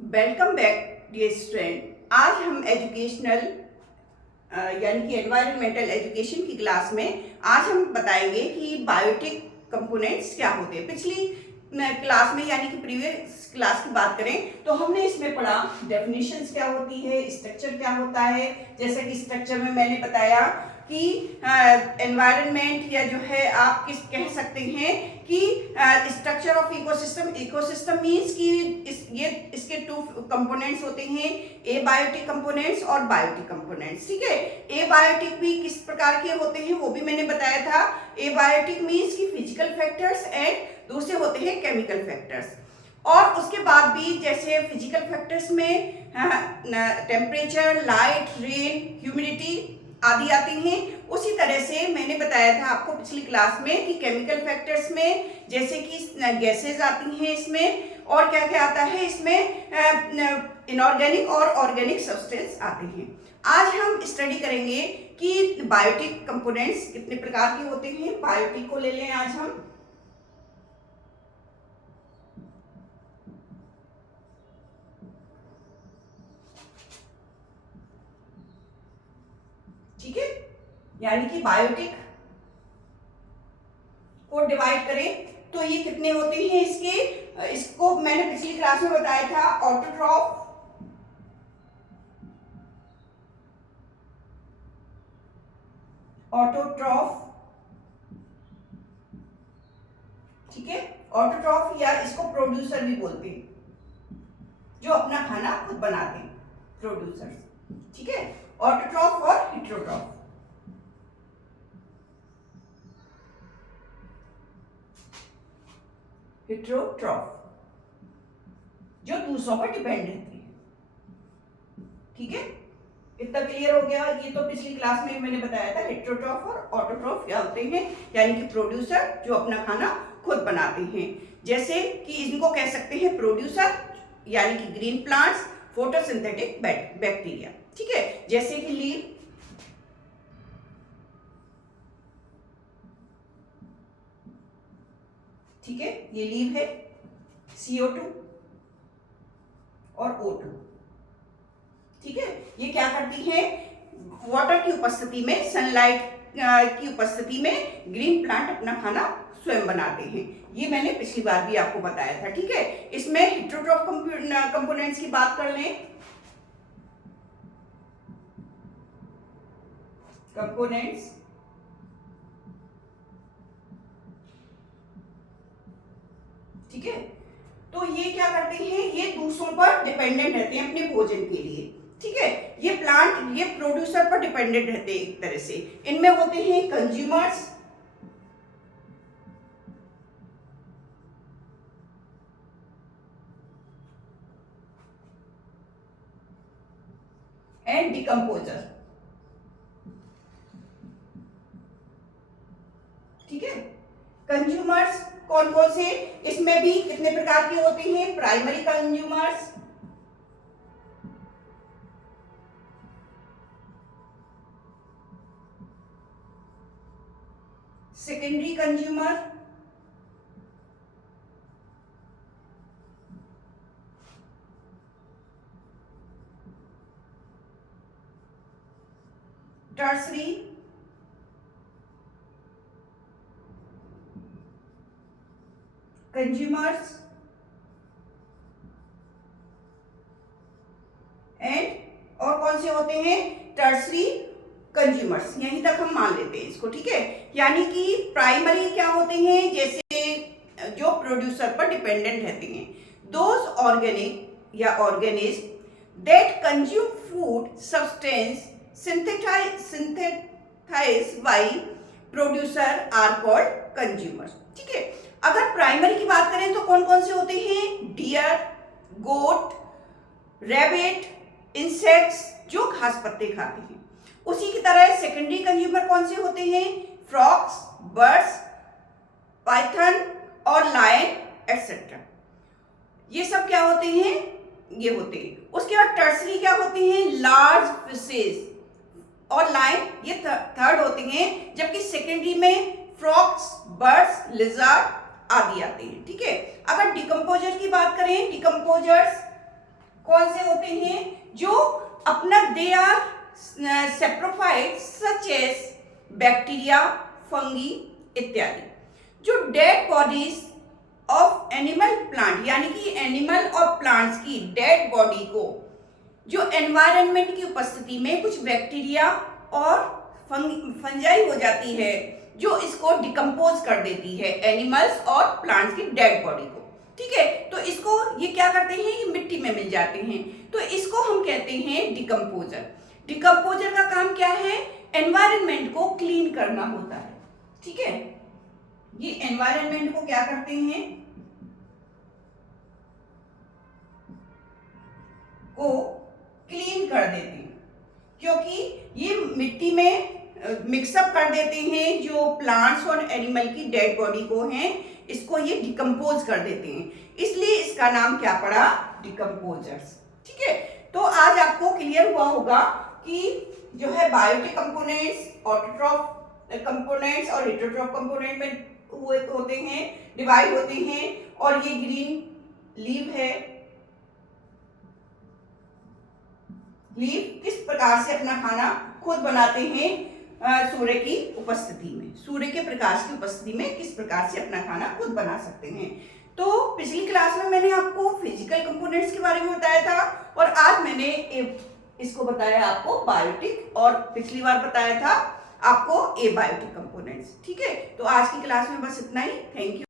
Welcome back dear student. आज हम educational यानी कि एनवायरमेंटल एजुकेशन की क्लास में आज हम बताएंगे कि बायोटिक कंपोनेंट्स क्या होते हैं। पिछली क्लास में यानी कि प्रीवियस क्लास की बात करें तो हमने इसमें पढ़ा डेफिनेशंस क्या होती है, स्ट्रक्चर क्या होता है। जैसे कि स्ट्रक्चर में मैंने बताया कि एनवायरनमेंट या जो है आप किस कह सकते हैं कि structure of ecosystem. Ecosystem means कि इसके टू कंपोनेंट्स होते हैं, एबायोटिक कंपोनेंट्स और बायोटिक कंपोनेंट्स। ठीक है, एबायोटिक भी किस प्रकार के होते हैं वो भी मैंने बताया था। एबायोटिक मींस कि फिजिकल फैक्टर्स एंड दूसरे होते हैं केमिकल फैक्टर्स। और उसके बाद भी जैसे फिजिकल फैक्टर्स में टेम्परेचर, लाइट, रेन, ह्यूमिडिटी आदि आती हैं। उसी तरह से मैंने बताया था आपको पिछली क्लास में कि केमिकल फैक्टर्स में जैसे कि गैसेज आती हैं इसमें, और क्या क्या आता है इसमें, इनऑर्गेनिक और ऑर्गेनिक सब्सटेंस आते हैं। आज हम स्टडी करेंगे कि बायोटिक कंपोनेंट्स कितने प्रकार के होते हैं। बायोटिक को ले लें आज हम। ठीक है, यानी कि बायोटिक को डिवाइड करें तो ये कितने होते हैं इसको मैंने पिछली क्लास में बताया था। ऑटोट्रॉफ, ऑटोट्रॉफ, ठीक है, ऑटोट्रॉफ या इसको प्रोड्यूसर भी बोलते हैं, जो अपना खाना खुद बनाते हैं, प्रोड्यूसर्स। ठीक है, ऑटोट्रॉफ और हेटेरोट्रॉफ। हेटेरोट्रॉफ जो दूसरों पर डिपेंड रहते हैं। ठीक है, इतना क्लियर हो गया। ये तो पिछली क्लास में मैंने बताया था। हेटेरोट्रॉफ और ऑटोट्रॉफ क्या होते हैं, यानी कि प्रोड्यूसर जो अपना खाना खुद बनाते हैं। जैसे कि इनको कह सकते हैं प्रोड्यूसर यानी कि ग्रीन प्लांट्स, फोटोसिंथेटिक बैक्टीरिया। ठीक है, जैसे कि लीव, ठीक है, ये लीव है, CO2 और O2। ठीक है, ये क्या करती है, वाटर की उपस्थिति में, सनलाइट की उपस्थिति में ग्रीन प्लांट अपना खाना स्वयं बनाते हैं। ये मैंने पिछली बार भी आपको बताया था। ठीक है, इसमें हेटेरोट्रॉफ कंपोनेंट्स की बात कर लें। कंपोनेंट्स, ठीक है, तो ये क्या करते हैं, ये दूसरों पर डिपेंडेंट रहते हैं अपने भोजन के लिए। ठीक है, ये प्लांट ये प्रोड्यूसर पर डिपेंडेंट रहते हैं एक तरह से। इनमें होते हैं कंज्यूमर्स, एंड डिकम्पोजर। ठीक है, कंज्यूमर्स कौन कौन से, इसमें भी कितने प्रकार के होते हैं। Primary consumers, secondary consumer, tertiary, consumers and, और कौन से होते हैं, टर्सरी कंज्यूमर्स। यहीं तक हम मान लेते हैं इसको। ठीक है, यानी कि प्राइमरी क्या होते हैं, जैसे जो प्रोड्यूसर पर डिपेंडेंट रहते हैं, दोज ऑर्गेनिक या organism that consume food substance synthesized by producer are called consumers. ठीक है, अगर प्राइमरी की बात करें तो कौन कौन से होते हैं, डियर, गोट, रैबिट, इंसेक्ट्स जो घास पत्ते खाते हैं। उसी की तरह सेकेंडरी कंज्यूमर कौन से होते हैं, फ्रॉक्स, बर्ड्स, पाइथन और लायन एटसेट्रा। ये सब क्या होते हैं, ये होते हैं। उसके बाद टर्सरी क्या होते हैं, लार्ज फिशेस और लायन, ये थर्ड होते हैं। जबकि सेकेंडरी में फ्रॉक्स, बर्ड्स, लिजर्ड आदि आते हैं। ठीक है, अगर डिकम्पोजर की बात करें, डिकम्पोजर्स कौन से होते हैं? जो अपना they are saprophyte such as bacteria, fungi इत्यादि। जो dead bodies of animal plant, यानी कि एनिमल और प्लांट्स की डेड बॉडी को जो एनवायरनमेंट की उपस्थिति में कुछ बैक्टीरिया और फंजाई हो जाती है, जो इसको डिकम्पोज कर देती है एनिमल्स और प्लांट्स की डेड बॉडी को। ठीक है, तो इसको ये क्या करते हैं? ये मिट्टी में मिल जाते हैं, तो इसको हम कहते हैं डिकम्पोजर। डिकम्पोजर का काम क्या है? एनवायरनमेंट को क्लीन करना होता है। ठीक है, ये एनवायरनमेंट को क्या करते हैं? को क्लीन कर देते हैं, क्योंकि ये मिट्टी में मिक्सअप कर देते हैं जो प्लांट्स और एनिमल की डेड बॉडी को हैं, इसको ये डिकम्पोज कर देते हैं, इसलिए इसका नाम क्या पड़ा? डिकम्पोजर्स। ठीक है, तो आज आपको क्लियर हुआ होगा कि जो है बायोटिक कंपोनेंट्स, ऑटोट्रॉफ कंपोनेंट्स और हेटेरोट्रॉफ कंपोनेंट में होते हैं, डिवाइड होते हैं। और ये ग्रीन लीव है, लीव किस प्रकार से अपना खाना खुद बनाते हैं सूर्य की उपस्थिति में, सूर्य के प्रकाश की उपस्थिति में किस प्रकार से अपना खाना खुद बना सकते हैं। तो पिछली क्लास में मैंने आपको फिजिकल कंपोनेंट्स के बारे में बताया था, और आज मैंने इसको बताया आपको बायोटिक, और पिछली बार बताया था आपको एबायोटिक कंपोनेंट्स। ठीक है, तो आज की क्लास में बस इतना ही। Thank you.